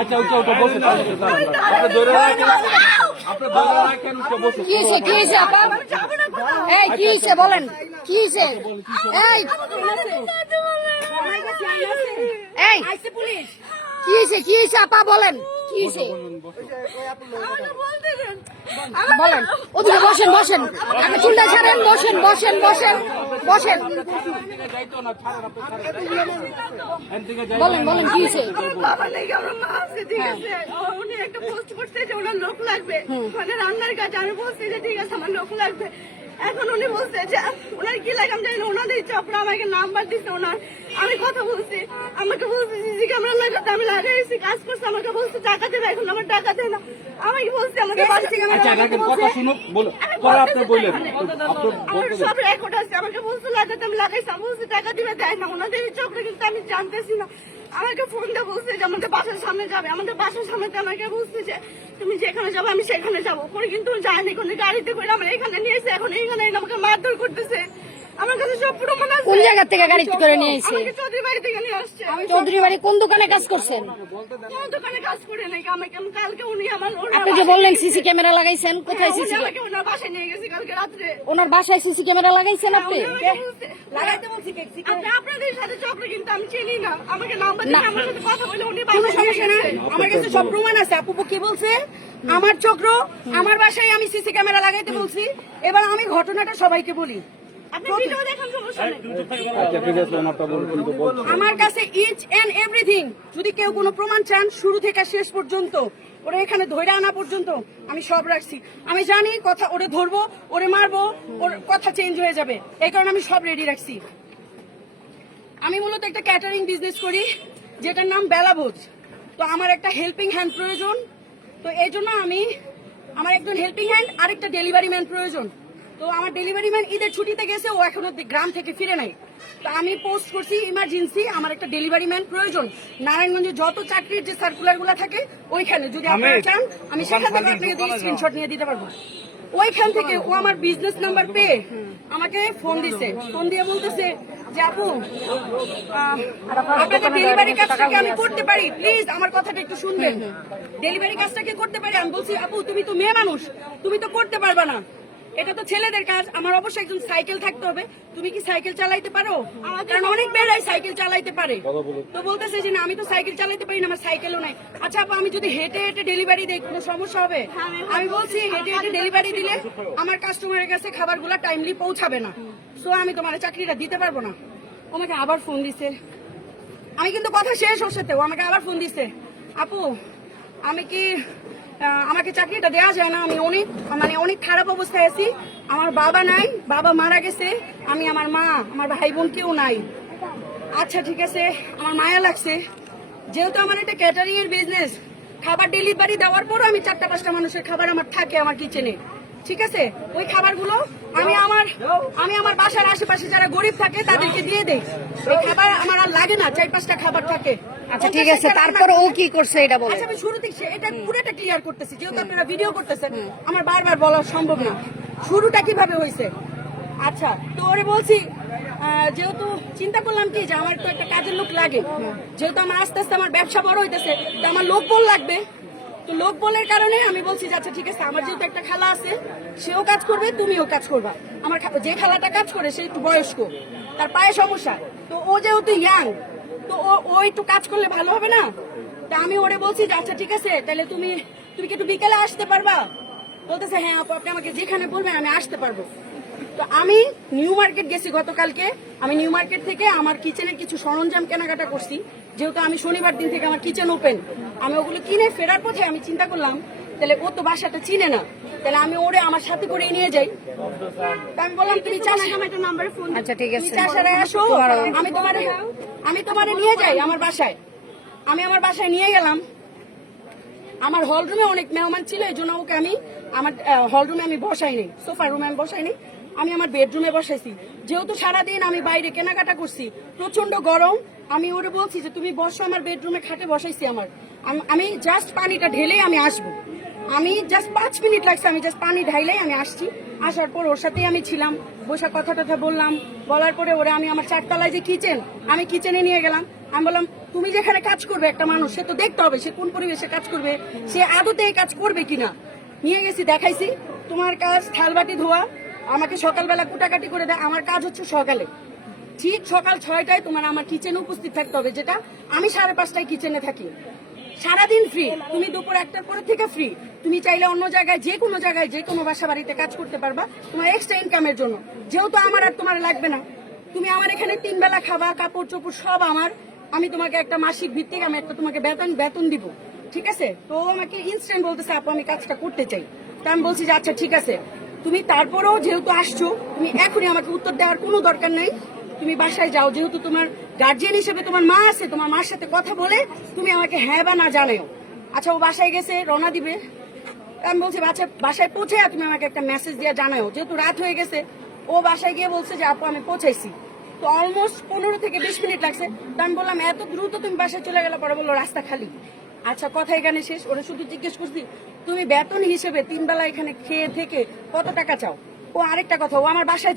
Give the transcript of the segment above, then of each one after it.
আচ্ছা ওটা ওটা বসে আপনি ধরে রাখেন আপনি ধরে রাখেন ওটা বসে কি হয়েছে আপা? এই কি হয়েছে বলেন, কি হয়েছে? এই এই কি হয়েছে আপা বলেন, কি হয়েছে বলেন? ওদিকে বসেন বসেন, আপনি চুলটা ছাড়েন, বসেন বসেন বসেন বসেন, বলেন বলেন কি হয়েছে? বাবা লেগে আমার মা আছে, ঠিক আছে, উনি একটা পোস্ট করতে যে ওনার লোক লাগবে, মানে রান্নার কাজে। আমি বলছি যে ঠিক আছে আমার লোক লাগবে। এখন উনি বলছে যে ওনার কি লাগে আমি জানি না, ওনাদের চক্র আমাকে নাম্বার দিচ্ছে ওনার। আমি কথা বলছি, আমাকে বলছে সিসি ক্যামেরা লাগাতে, আমি লাগাইছি, কাজ করছে, আমাকে বলছে টাকা দেবে, এখন আমার টাকা দেয় না। আমাকে বলছে আমাকে বাড়ি থেকে কথা শুনুক বলো পরে আপনি বললেন আমার সব রেকর্ড আছে, আমাকে বলছে লাগাতে, আমি লাগাইছি, আমি বলছি টাকা দিবে, দেয় না। ওনাদের চক্র কিন্তু আমি জানতেছি না। আমাকে ফোন দিয়ে বলছে যে আমাদের বাসার সামনে যাবে, আমাদের বাসার সামনে আমাকে বলছে যে তুমি যেখানে যাবো আমি সেখানে যাবো করে, কিন্তু যায়নি কোনো গাড়িতে করে আমার এখানে নিয়েছে। এখন এইখানে আমাকে মারধর করতেছে। আমার কাছে সব প্রমাণ আছে। কোন জায়গা থেকে গাড়ি করে নিয়ে এসেছে? আমাকে চৌধুরী বাড়ি থেকে নিয়ে আসছে। চৌধুরী বাড়ি কোন দোকানে কাজ করছেন? কোন দোকানে কাজ করে নাকি আমাকে, কালকে উনি আমার আপনি যে বললেন সিসি ক্যামেরা লাগাইছেন, কোথায় সিসি? আমাকে ওনার বাসায় নিয়ে গেছে কালকে রাত্রে। ওনার বাসায় সিসি ক্যামেরা লাগাইছেন আপনি? লাগাইতে বলছি আপনাদের সাথে চক্র কিন্তু আমি চিনি না। আমাকে নাম্বার দিয়ে আমার সাথে কথা বলে উনি বাসায় সমস্যা না। আমার কাছে সব প্রমাণ আছে। আপু কি বলছে? আমার চক্র, আমার বাসায় আমি সিসি ক্যামেরা লাগাইতে বলছি। এবার আমি ঘটনাটা সবাইকে বলি। আপনি ভিডিও দেখেন, সমস্যা নেই। আচ্ছা ঠিক আছে ওনারটা বলুন কিন্তু বলছি আমার কাছে ইচ এন্ড এভরিথিং, যদি কেউ কোনো প্রমাণ চান শুরু থেকে শেষ পর্যন্ত, ওরা এখানে ধরে আনা পর্যন্ত আমি সব রাখছি। আমি জানি কথা, ওরে ধরবো, ওরে মারবো, ওর কথা চেঞ্জ হয়ে যাবে, এই কারণে আমি সব রেডি রাখছি। আমি মূলত একটা ক্যাটারিং বিজনেস করি যেটার নাম বেলাভোজ। তো আমার একটা হেল্পিং হ্যান্ড প্রয়োজন। তো এই জন্য আমার একজন হেল্পিং হ্যান্ড, আরেকটা ডেলিভারি ম্যান প্রয়োজন। তো আমার ডেলিভারি ম্যান ঈদের ছুটিতে গেছে, ও এখনো গ্রাম থেকে ফিরে নাই। তো আমি পোস্ট করছি ইমার্জেন্সি, আমার একটা ডেলিভারি ম্যান প্রয়োজন। নারায়ণগঞ্জে যত চাকরির যে সার্কুলার গুলা থাকে ওইখানে যদি আপনারা চান আমি সেখান থেকে আপনাকে স্ক্রিনশট নিয়ে দিতে পারবো। ওইখান থেকে ও আমার বিজনেস নাম্বার পেয়ে আমাকে ফোন দিছে, ফোন দিয়ে বলতেছে যে আপু আপনাদের ডেলিভারি কাজটাকে আমি করতে পারি, প্লিজ আমার কথাটা একটু শুনবেন। ডেলিভারি কাজটাকে করতে পারি। আমি বলছি আপু তুমি তো মেয়ে মানুষ, তুমি তো করতে পারবা না, এটা তো ছেলেদের কাজ। আমার অবশ্যই একজন সাইকেল থাকতে হবে, তুমি কি সাইকেল চালাইতে পারো? কারণ অনেক মেয়েরাই সাইকেল চালাইতে পারে। তো বলতেছে যে না আমি তো সাইকেল চালাইতে পারি না, আমার সাইকেলও নাই। আচ্ছা আপু আমি যদি হেঁটে হেঁটে ডেলিভারি দিই কোনো সমস্যা হবে? আমি বলছি হেঁটে হেঁটে ডেলিভারি দিলে আমার কাস্টমারের কাছে খাবারগুলো টাইমলি পৌঁছাবে না, সো আমি তোমার চাকরিটা দিতে পারবো না। ও আমাকে আবার ফোন দিছে, আমি কিন্তু কথা শেষ ওর সাথে, ও আমাকে আবার ফোন দিছে আপু আমি কি আমাকে চাকরিটা দেওয়া যায় না, আমি অনেক খারাপ অবস্থায় আছি, আমার বাবা নাই, বাবা মারা গেছে, আমি আমার মা, আমার ভাই বোন কেউ নাই। আচ্ছা ঠিক আছে, আমার মায়া লাগছে, যেহেতু আমার একটা ক্যাটারিং এর বিজনেস, খাবার ডেলিভারি দেওয়ার পরও আমি 4-5টা মানুষের খাবার আমার থাকে আমার কিচেনে, ঠিক আছে, ওই খাবারগুলো আমি আমার বাসার আশেপাশে যারা গরিব থাকে তাদেরকে দিয়ে দেই। ওই খাবার আমার আর লাগে না, 4-5টা খাবার থাকে। আচ্ছা ঠিক আছে, তারপর ও কি করছে এটা বলো। আচ্ছা আমি শুরু থেকে এটা পুরোটা ক্লিয়ার করতেছি, যেহেতু আপনারা ভিডিও করতেছেন আমার বারবার বলা সম্ভব না শুরুটা কিভাবে হয়েছে। আচ্ছা তো ওরে বলছি যেহেতু চিন্তা করলাম কি যে আমার তো একটা কাজের লোক লাগে, যেহেতু আমার আস্তে আস্তে আমার ব্যবসা বড় হইতেছে, তো আমার লোক বল লাগবে। তো লোক বলের কারণে আমি বলছি যে আচ্ছা ঠিক আছে, আমার যেহেতু একটা খালা আছে, সেও কাজ করবে, তুমিও কাজ করবা। আমার যে খালাটা কাজ করে সে একটু বয়স্ক, তার পায়ে সমস্যা, তো ও যেহেতু ইয়াং, তো ও একটু কাজ করলে ভালো হবে না। তা আমি ওরে বলছি যে আচ্ছা ঠিক আছে, তাহলে তুমি কি একটু বিকেলে আসতে পারবা? বলতেছে হ্যাঁ আপু আপনি আমাকে যেখানে বলবেন আমি আসতে পারবো। তো আমি নিউ মার্কেট গেছি গতকালকে, আমি নিউ মার্কেট থেকে আমার কিচেনের কিছু সরঞ্জাম কেনাকাটা করছি, যেহেতু আমি শনিবার দিন থেকে আমার কিচেন ওপেন। আমি ওগুলো কিনে ফেরার পথে আমি চিন্তা করলাম তাহলে ও তো বাসাটা চিনে না, তাহলে আমি ওরে আমার সাথে করে নিয়ে যাই। আমি বললাম তুমি একটা নাম্বারে ফোন, আচ্ছা ঠিক আছে, আসো, আমি তোমারে নিয়ে যাই আমার বাসায়। আমি আমার বাসায় নিয়ে গেলাম, আমার হল রুমে অনেক মেহমান ছিল, এই জন্য ওকে আমি আমার হল রুমে আমি বসাই নেই, সোফা রুমে আমি বসাই নেই, আমি আমার বেডরুমে বসাইছি। যেহেতু সারাদিন আমি বাইরে কেনাকাটা করছি, প্রচন্ড গরম, আমি ওরে বলছি যে তুমি বসো আমার বেডরুমে, খাটে বসাইছি। আমি জাস্ট পানিটা ঢেলেই আমি আসবো, আমি জাস্ট 5 মিনিট লাগছে, আমি জাস্ট পানি ঢাইলেই আমি আসছি। আসার পর ওর সাথেই আমি ছিলাম, বসে কথা বললাম, বলার পরে ওরে আমি আমার 4 তলায় যে কিচেন, আমি কিচেনে নিয়ে গেলাম। আমি বললাম তুমি যেখানে কাজ করবে একটা মানুষ, সে তো দেখতে হবে সে কোন পরিবেশে কাজ করবে, সে আদতে এই কাজ করবে কিনা। নিয়ে গেছি, দেখাইছি, তোমার কাজ থালবাটি ধোয়া, আমাকে সকালবেলা কুটাকাটি করে দেয়। আমার কাজ হচ্ছে সকালে, ঠিক সকাল 6টায় তোমার আমার কিচেনে উপস্থিত থাকতে হবে, যেটা আমি 5:30টায় কিচেনে থাকি। সারাদিন ফ্রি, তুমি দুপুর 1টার পরে থেকে ফ্রি। তুমি চাইলে অন্য জায়গায় যে কোনো বাসা বাড়িতে কাজ করতে পারবা তোমার এক্সট্রা ইনকামের জন্য, যেহেতু আমার আর তোমার লাগবে না। তুমি আমার এখানে 3 বেলা খাবা, কাপড় চোপড় সব আমার। আমি তোমাকে একটা মাসিক ভিত্তিক আমি একটা তোমাকে বেতন দিব, ঠিক আছে? তো আমাকে ইনস্ট্যান্ট বলতেছে আপু আমি কাজটা করতে চাই। তা আমি বলছি যে আচ্ছা ঠিক আছে, তুমি তারপরেও যেহেতু আসছো, তুমি এখনই আমাকে উত্তর দেওয়ার কোনো দরকার নেই, তুমি বাসায় যাও। যেহেতু তোমার গার্জিয়ান হিসেবে তোমার মা আছে, তোমার মার সাথে কথা বলে তুমি আমাকে হ্যাঁ বা না জানাও। আচ্ছা ও বাসায় গেছে, রওনা দিবে। আমি বলছি আচ্ছা বাসায় পৌঁছে তুমি আমাকে একটা মেসেজ দিয়ে জানাও। যেহেতু রাত হয়ে গেছে, ও বাসায় গিয়ে বলছে যে আপু আমি পৌঁছাইছি। তো অলমোস্ট 15 থেকে 20 মিনিট লাগছে। তো আমি বললাম এত দ্রুত তুমি বাসায় চলে গেলে, পরে বললো রাস্তা খালি। আচ্ছা কথা এখানে শেষ। ওরা শুধু জিজ্ঞেস করছি তুমি বেতন হিসেবে 3 বেলা এখানে খেয়ে থেকে কত টাকা চাও। ও আরেকটা কথা, ও আমার বাসায়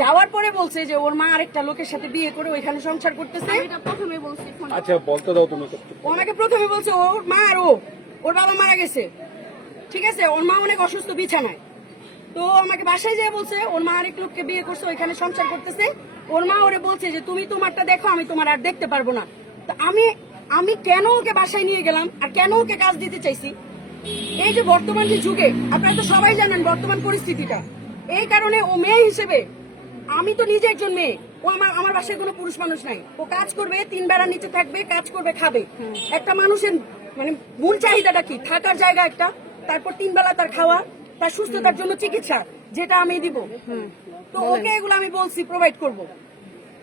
যাওয়ার পরে বলছে যে ওর মা আরেকটা লোকের সাথে বিয়ে করে ওইখানে সংসার করতেছে। এটা প্রথমে বলছি ফোনে। আচ্ছা বলতে দাও তুমি। ও আমাকে প্রথমে বলছে ওর মা আর ওর বাবা মারা গেছে, ঠিক আছে? ওর মা অনেক অসুস্থ বিছানায়। তো আমাকে বাসায় যেয়ে বলছে ওর মা আরেক লোককে বিয়ে করছে, ওইখানে সংসার করতেছে। ওর মা ওরে বলছে যে তুমি তোমারটা দেখো, আমি তোমার আর দেখতে পারবো না। তো আমি কেন ওকে বাসায় নিয়ে গেলাম আর কেন ওকে কাজ দিতে চাইছি, এই যে বর্তমান যে যুগে আপনারা তো সবাই জানেন বর্তমান পরিস্থিতিটা, এই কারণে ও মেয়ে হিসেবে, আমি তো নিজে একজন মেয়ে, ও আমার বাসায় কোনো পুরুষ মানুষ নাই। ও কাজ করবে, 3 বেলা নিচে থাকবে, কাজ করবে, খাবে। একটা মানুষের মানে মূল চাহিদাটা কি? থাকার জায়গা একটা, তারপর 3 বেলা তার খাওয়া, তার সুস্থতার জন্য চিকিৎসা, যেটা আমি দিব। তো ওকে এগুলো আমি বলছি প্রোভাইড করব।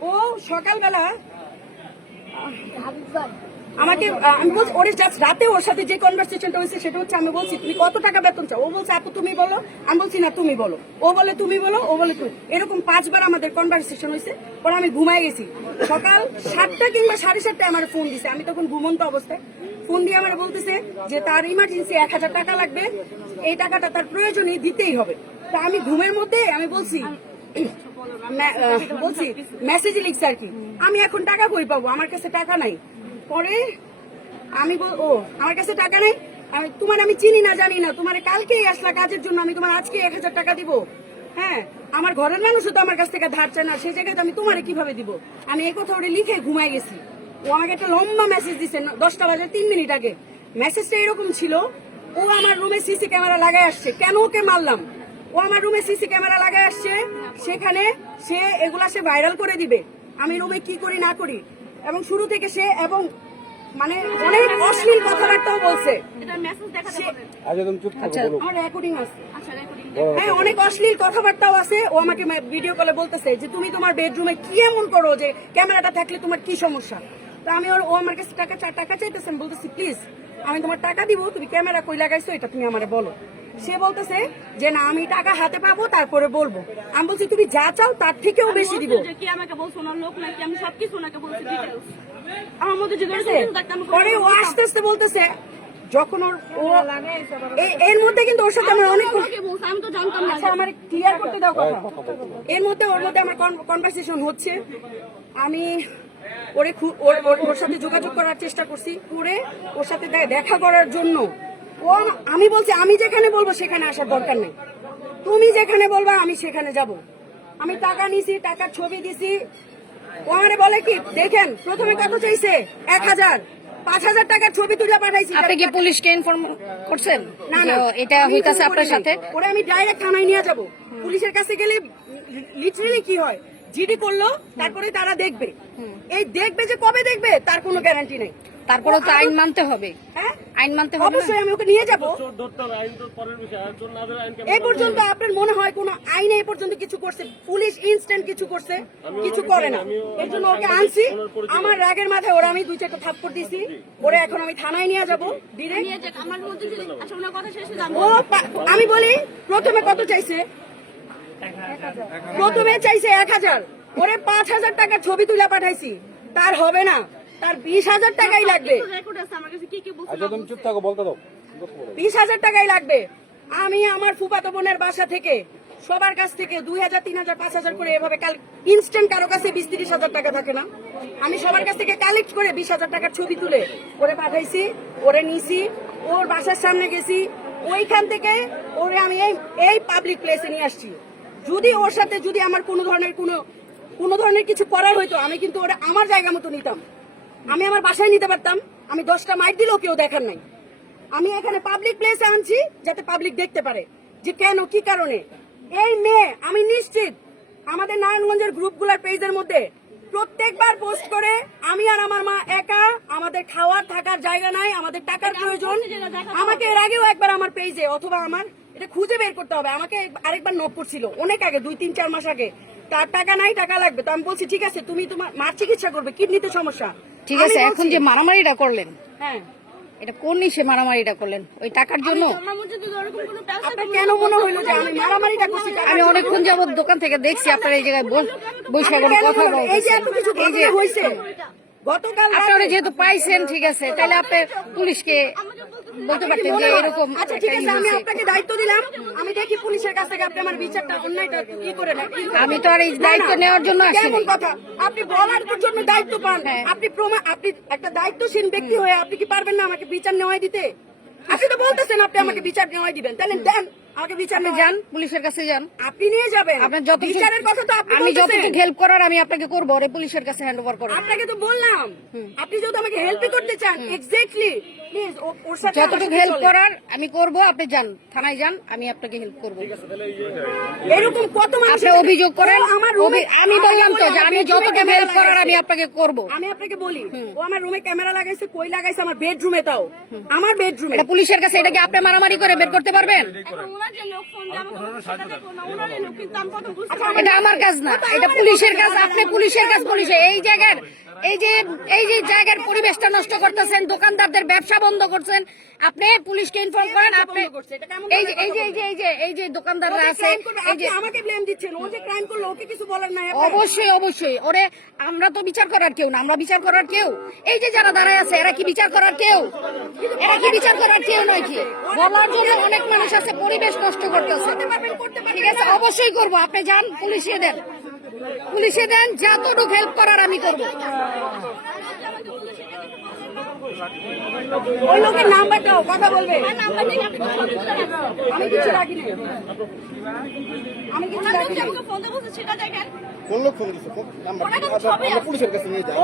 ও সকালবেলা আমাকে আমি বলছি ওর জাস্ট রাতে ওর সাথে যে কনভারসেশনটা হয়েছে সেটা হচ্ছে আমি বলছি তুমি কত টাকা বেতন চাও। ও বলছে আপু তুমি বলো। আমি বলছি না তুমি বলো। ও বলে তুমি বলো, ও বলে তুমি। এরকম 5 বার আমাদের কনভারসেশন হয়েছে। পরে আমি ঘুমাই গেছি। সকাল 7টা কিংবা 7:30টায় আমার ফোন দিছে, আমি তখন ঘুমন্ত অবস্থায়। ফোন দিয়ে আমার বলতেছে যে তার ইমার্জেন্সি 1000 টাকা লাগবে, এই টাকাটা তার প্রয়োজনই দিতেই হবে। তো আমি ঘুমের মধ্যে আমি বলছি মেসেজে লিখছে আর কি, আমি এখন টাকা কই পাবো, আমার কাছে টাকা নাই। পরে আমি আমার কাছে টাকা নেই, আমি চিনি না জানি না, তোমার কালকেই আসলা কাজের জন্য, আমি তোমার আজকে 1000 টাকা দিব। হ্যাঁ আমার ঘরের মানুষও তো আমার কাছ থেকে ধার চায় না, সেই জায়গায় আমি তোমারে কিভাবে দিব। আমি এই কথা ওরে লিখে ঘুমাই গেছি। ও আমাকে একটা লম্বা মেসেজ দিছে 10টা বাজে 3 মিনিট আগে। মেসেজটা এরকম ছিল, ও আমার রুমে সিসি ক্যামেরা লাগাই আসছে। কেন ওকে মারলাম? ও আমার রুমে সিসি ক্যামেরা লাগাই আসছে, সেখানে সে এগুলা ভাইরাল করে দিবে আমি রুমে কি করি না করি। এবং শুরু থেকে সে এবং মানে অনেক অশ্লীল কথাবার্তাও বলছে। এটা মেসেজ দেখাতে হবে। আচ্ছা তুমি চুপ থাকো, বলো। আমার রেকর্ডিং আছে। আচ্ছা রেকর্ডিং। হ্যাঁ অনেক অশ্লীল কথাবার্তাও আছে। ও আমাকে ভিডিও কলে বলতেছে যে তুমি তোমার বেডরুমে কি এমন করো যে ক্যামেরাটা থাকলে তোমার কি সমস্যা। তো আমি ও আমার কাছে টাকা চাইতেছে, আমি বলতেছি প্লিজ আমি তোমার টাকা দিব, তুমি ক্যামেরা কই লাগাইছো এটা তুমি আমারে বলো। সে বলতেছে যে না আমি টাকা হাতে পাবো তারপরে বলবো। আমি বলছি তুমি যা চাও তার থেকেও বেশি দিব। যে কি আমাকে বলছো না লোক নাকি, আমি সবকিছু ওনাকে বলছি ডিটেইলস। আমার মধ্যে যে পরে ও আস্তে আস্তে বলতেছে যখন এর মধ্যে কিন্তু ওর সাথে আমার অনেক আমি তো জানতাম না। আচ্ছা আমার ক্লিয়ার করতে দাও কথা। এর মধ্যে ওর মধ্যে আমার কনভারসেশন হচ্ছে, আমি ওর সাথে যোগাযোগ করার চেষ্টা করছি, করে ওর সাথে দেখা করার জন্য। আমি বলছি আমি যেখানে বলবো সেখানে আসার দরকার নেই, তুমি যেখানে বলবা আমি সেখানে যাব। আমি টাকা নিছি, টাকার ছবি দিছি। ও আমারে বলে কি দেখেন প্রথমে কত চাইছে 1000, 5000 টাকার ছবি তুলে পাঠাইছি। আপনি কি পুলিশকে ইনফর্ম করছেন না যে না এটা হইতাছে আপনার সাথে? ওরে আমি ডাইরেক্ট থানায় নিয়ে যাব। পুলিশের কাছে গেলে লিটারালি কি হয়, জিডি করলো তারপরে তারা দেখবে। এই দেখবে যে কবে দেখবে তার কোনো গ্যারান্টি নেই। তারপরে তো আইন মানতে হবে। হ্যাঁ আইন মানতে হবে না? অবশ্যই আমি ওকে নিয়ে যাব। এই পর্যন্ত আপনার মনে হয় কোন আইনে এই পর্যন্ত কিছু করছে? পুলিশ ইনস্ট্যান্ট কিছু করছে? কিছু করে না। এর জন্য ওকে আনছি। আমার রাগের মাথায় ওরা আমি 2-4টা থাপ্পড় দিছি। ওরে এখন আমি থানায় নিয়ে যাব ডিরেক্ট। নিয়ে যাক আমার মধ্যে যে আচ্ছা ওনার কথা শেষে জানবো। আমি বলি প্রথমে কত চাইছে? প্রথমে চাইছে 1000, ওরে 5000 টাকার ছবি তুলে পাঠাইছি। তার হবে না, তার 20,000 টাকাই লাগবে। রেকর্ড আছে আমার কাছে কি কি বলছো। আচ্ছা তুমি চুপ থাকো, বলতে দাও। 20,000 টাকাই লাগবে। আমি আমার ফুফাতো বোনের বাসা থেকে সবার কাছ থেকে 2,000, 3,000, 5,000 করে এভাবে ইনস্ট্যান্ট কারো কাছে 20-30,000 টাকা থাকে না। আমি সবার কাছ থেকে কালেক্ট করে 20,000 টাকার ছবি তুলে ওরে পাঠাইছি, ওরে নিছি, ওর বাসার সামনে গেছি, ওইখান থেকে ওরে আমি এই পাবলিক প্লেসে নিয়ে আসছি। যদি ওর সাথে যদি আমার কোনো ধরনের কিছু করার হইতো, আমি কিন্তু ওরা আমার জায়গা মতো নিতাম। আমি আমার বাসায় নিতে পারতাম, আমি 10টা মাইক দিলেও কেউ দেখার নাই। আমি এখানে পাবলিক প্লেসে আনছি যাতে পাবলিক দেখতে পারে যে কেন, কি কারণে। এই মেয়ে আমি নিশ্চিত আমাদের নারায়ণগঞ্জের গ্রুপগুলোর পেজের মধ্যে প্রত্যেকবার পোস্ট করে আমি আর আমার মা একা, আমাদের খাওয়ার থাকার জায়গা নাই, আমাদের টাকার প্রয়োজন। আমাকে এর আগেও একবার আমার পেজে অথবা আমার এটা খুঁজে বের করতে হবে, আমাকে আরেকবার নক করছিল অনেক আগে, 2-3-4 মাস আগে, তার টাকা নাই, টাকা লাগবে। তো আমি বলছি ঠিক আছে, তুমি তোমার মার চিকিৎসা করবে, কিডনিতে সমস্যা। ঠিক আছে, এখন যে মারামারিটা করলেন, হ্যাঁ, এটা কোন নিশে মারামারিটা করলেন? ওই টাকার জন্য? আপনার কেন মনে হইলো যে আমি মারামারিটা করছি? আমি অনেকক্ষণ যাবত দোকান থেকে দেখছি আপনার এই জায়গায় বসে কথা এই যে বলছেন। এত কিছু হয়েছে গতকাল আপনারা যেহেতু পাইছেন, ঠিক আছে, তাহলে আপনি পুলিশকে বলতে পারতেন যে এরকম। আচ্ছা ঠিক আছে, আমি আপনাকে দায়িত্ব দিলাম, আমি দেখি পুলিশের কাছ থেকে আপনি আমার বিচারটা অন্যায়টা কি করে না। আমি তো আর এই দায়িত্ব নেওয়ার জন্য আসিনি। কেমন কথা, আপনি বলার জন্য দায়িত্ব পান, আপনি আপনি একটা দায়িত্বশীল ব্যক্তি হয়ে আপনি কি পারবেন না আমাকে বিচার নেওয়াই দিতে? আপনি তো বলতেছেন আপনি আমাকে বিচার নেওয়াই দিবেন, তাহলে দেন আমাকে বিচার আপনি যান, পুলিশের কাছে যান, আপনি নিয়ে যাবেন। আপনার যত বিচারের কথা তো আপনি আমি বলতেছেন। যতটুকু হেল্প করার আমি আপনাকে করবো, ওরে পুলিশের কাছে হ্যান্ড ওভার করবো। আপনাকে তো বললাম, আপনি যেহেতু আমাকে হেল্প করতে চান, এক্স্যাক্টলি প্লিজ ওর সাথে যতটুকু হেল্প করার আমি করব, আপনি যান, থানায় যান, আমি আপনাকে হেল্প করবো। এরকম কত মানুষ আপনি অভিযোগ করেন, আমার রুমে আমি বললাম তো যে আমি যতটুকু হেল্প করার আমি আপনাকে করবো। আমি আপনাকে বলি, ও আমার রুমে ক্যামেরা লাগাইছে, কই লাগাইছে? আমার বেডরুমে, তাও আমার বেডরুমে। এটা পুলিশের কাছে, এটা কি আপনি মারামারি করে বের করতে পারবেন? এটা আমার কাজ না, এটা পুলিশের কাজ। আপনি পুলিশের কাজ, পুলিশে এই যে জায়গার পরিবেশটা নষ্ট করতেছেন, দোকানদারদের ব্যবসা বন্ধ করছেন, আপনি পুলিশকে ইনফর্ম করেন। আপনি এই যে দোকানদাররা আছে, এই যে আমাকে ব্লেম দিচ্ছেন, ও যে ক্রাইম করলো ওকে কিছু বলার নাই? অবশ্যই ওরে আমরা তো বিচার করার কেউ না, আমরা বিচার করার কেউ। এই যে যারা দাঁড়ায় আছে, এরা কি বিচার করার কেউ? এরা কি বিচার করার কেউ নয় কি? বলার জন্য অনেক মানুষ আছে, পরিবেশ নষ্ট করতেছে। ঠিক আছে, অবশ্যই করবো। আপনি যান, পুলিশে দেন, যতটুকু হেল্প করার আমি করবো। ওই লোকের নাম্বার দাও, কথা বলবে। আমি কিছু রাখি না, আমি কিছু রাখি না। পুলিশের কাছে নিয়ে যাও,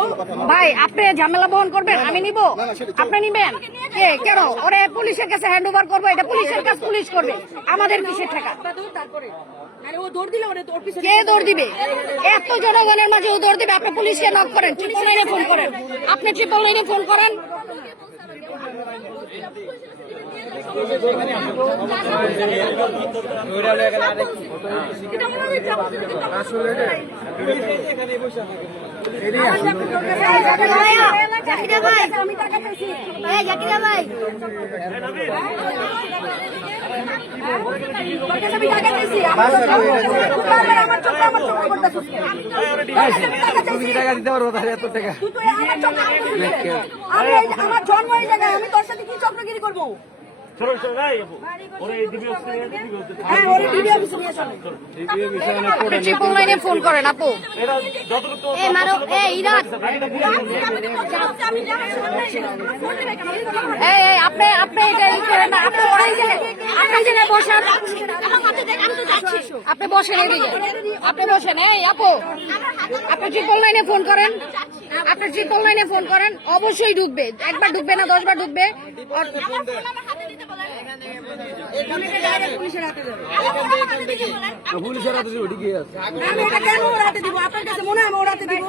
ভাই আপনি ঝামেলা বহন করবেন, আমি নিব? আপনি নিবেন? কেন? ওরে পুলিশের কাছে হ্যান্ড ওভার করবো, এটা পুলিশের কাজ, পুলিশ করবে। আমাদের কিসের টাকা? তারপরে ও দৌড় দিলে ওরে তোর পিছনে কে দৌড় দিবে? এত জনগণের মাঝে ও দৌড় দিবে? আপনি পুলিশকে নক করেন, 999 ফোন করেন, আপনি 999 ফোন করেন। টাকা দিতে পারবো তাহলে এত টাকা। আমার জন্ম এই জায়গায়, আমি তোর সাথে কি চক্রগিরি করবো? হ্যাঁ, ওরে ডিবি অফিসে নিয়ে চলো। 999 ফোন করেন আপু। আপনি এটা ই করেন না, আপনি ওরাই জানেন, আপনি জেনে বসেন, আপনি বসেন এদিকে, আপনি বসেন। এই আপু, আপনি 999 ফোন করেন, আপনি 999 ফোন করেন, অবশ্যই ঢুকবে। একবার ঢুকবে না, 10 বার ঢুকবে। পুলিশের হাতে যাবে। পুলিশের হাতে যাবে, ঠিকই আছে। আমি এটা কেন ওর হাতে দিব? আপনার কাছে মনে হয় আমি ওর হাতে দিব?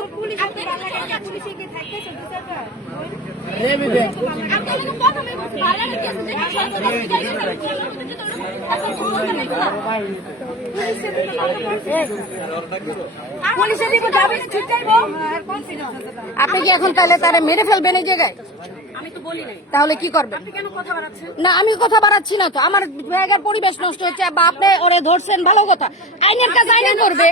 পুলিশে দিব, যাবে না, ঠিক চাইবো। আপনি কি এখন তাহলে তারা মেরে ফেলবেন এই জায়গায়? আমি তো বলি নাই, তাহলে কি করবেন? আপনি কেন কথা বাড়াচ্ছেন? না, আমি কথা বাড়াচ্ছি না তো, আমার জায়গার পরিবেশ নষ্ট হচ্ছে, বা আপনি ওরে ধরছেন, ভালো কথা। আইনের কাজ আইনে করবে,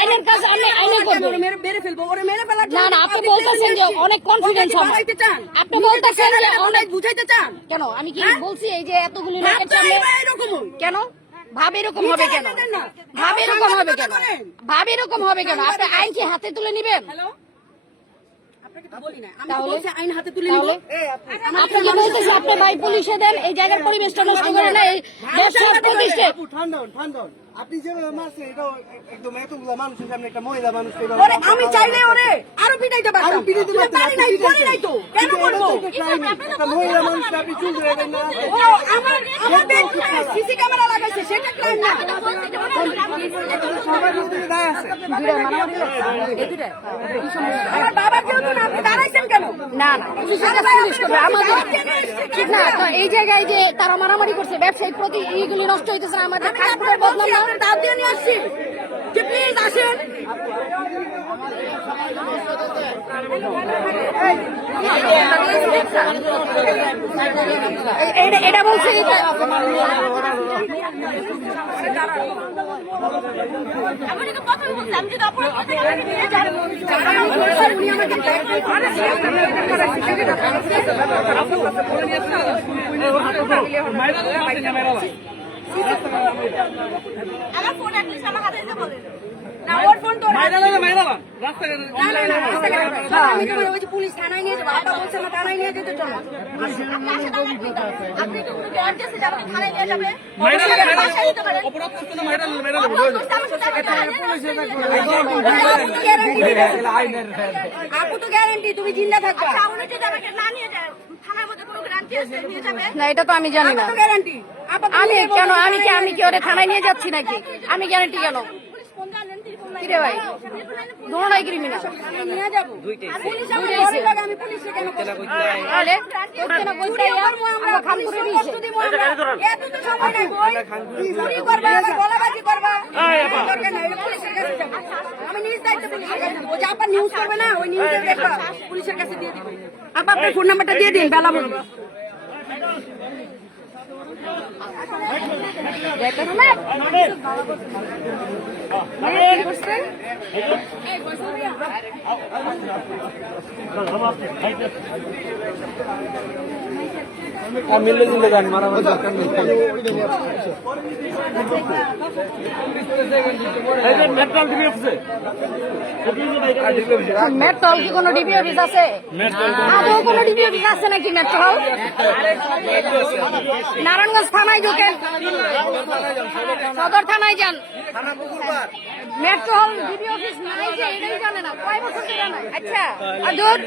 আইনের কাজ আমি আইনে করবো। ওরে মেরে ফেলবো, ওরে মেরে ফেলার না না, আপনি বলতেছেন যে অনেক কনফিডেন্স হবে, আপনি বলতেছেন যে অনেক বুঝাইতে চান কেন? আমি কি হ্যাঁ? বলছি এই যে এতগুলি লোকের সামনে এরকম কেন? ভাব এরকম হবে কেন? ভাব এরকম হবে কেন? ভাব এরকম হবে কেন? আপনি আইন কি হাতে তুলে নিবেন? হ্যালো আপনাকে তো বলি না আমি তো তাহলে? বলছি আইন হাতে তুলে নিব আপনাকে বলতেছি আপনি ভাই পুলিশে দেন, এই জায়গার পরিবেশটা নষ্ট করে না, এই ব্যবসার প্রতিষ্ঠা। আপু ঠান্ডা হন, ঠান্ডা হন। আপনি যেভাবে মারছেন এটাও একদম এতগুলা মানুষের সামনে একটা মহিলা মানুষ ওরে আমি চাইলে ওরে আরো পিটাইতে পারতাম আরো পিটাইতে কিন্তু পারতেন, পারি নাই আপনি করি নাই তো কেন করবো একটা মহিলা মানুষকে আপনি চুল ধরে দেন না ও আমার আমার বেডরুমে সিসি ক্যামেরা লাগাইছে সেটা ক্রাইম না সবার মধ্যে দায় আছে আমার বাবা কেউ তো না আপনি দাঁড়াইছেন কেন না না পুলিশের কাছে পুলিশ করবে আমাদের ঠিক না। তো এই জায়গায় যে তারা মারামারি করছে, ব্যবসায়িক প্রতি এইগুলি নষ্ট হইতেছে না, আমাদের আমি খারাপ আপনার বদনাম বলছি না। আপনার দাঁত দিয়ে নিয়ে আসছি যে প্লিজ আসেন এটা বলছে আমি তো কথা বলছি আমি যদি অপরাধ করতে গেলে আমাকে নিয়ে যান উনি আমাকে আমার ফোন অ্যাটলিস্ট আমার হাতে দিতে বলেন না ওর ফোন তো রাস্তাঘাটে না না না রাস্তাঘাটে না। আমি তোমার ওই যে পুলিশ থানায় নিয়ে যাবো আপা বলছে না থানায় নিয়ে যেতে চলো আপনি তো কোনো গ্যারান্টি আছে যে আমাকে থানায় নিয়ে যাবে বাসায় দিতে পারেন অপরাধ করতে না মাইরা অপরাধ করতে আমার সাথে আমাকে থানায় নিয়ে যাবে। আপু তো গ্যারান্টি তুমি জিন্দা থাকবা আচ্ছা, উনি যদি আমাকে না নিয়ে যায় থানার মধ্যে কোনো গ্যারান্টি আছে নিয়ে যাবে না, এটা তো আমি জানি না। আপু তো গ্যারান্টি আপা আমি কি ওরে থানায় নিয়ে যাচ্ছি নাকি? আমি গ্যারান্টি কেন? পুলিশ ফোন জানেন টেলিফোন লাইনে কিরে ভাই, দোনোটাই ক্রিমিনাল। নিয়ে যাবো পুলিশ আমার দুইটাই ঘরে সে। লাগে, আমি পুলিশে কেন কষ্ট দিব? তাহলে করতে না করতে আমরা খাম করে পুলিশকে দিয়েছি। কষ্ট দিব আমরা। এত তো সময় নাই বই। চুরি করবা, আবার গলাবাজি করবা। দরকার নাই, এটা পুলিশের কাছে যাবো। আমি নিউজ দায়িত্ব পুলিশের কাছে দেবো। ও যে আপা নিউজ করবে না, ওই নিউজের দেখবা পুলিশের কাছে দিয়ে দিবে। আপা আপনার ফোন নাম্বারটা দিয়ে দিন, বেলা বলবো। মিললে দিলে গান মারামারি দরকার নেই। এই যে মেট্রোল দিবি অফিসে মেট্রোল কি কোনো ডিবি অফিস আছে? আদৌ কোনো ডিবি অফিস আছে নাকি মেট্রোল? নারায়ণগঞ্জ থানায় ঢোকেন, সদর থানায় যান, মেট্রোল ডিবি অফিস নাই যে এটাই জানে না, কয় বছর ধরে নাই। আচ্ছা আর দূর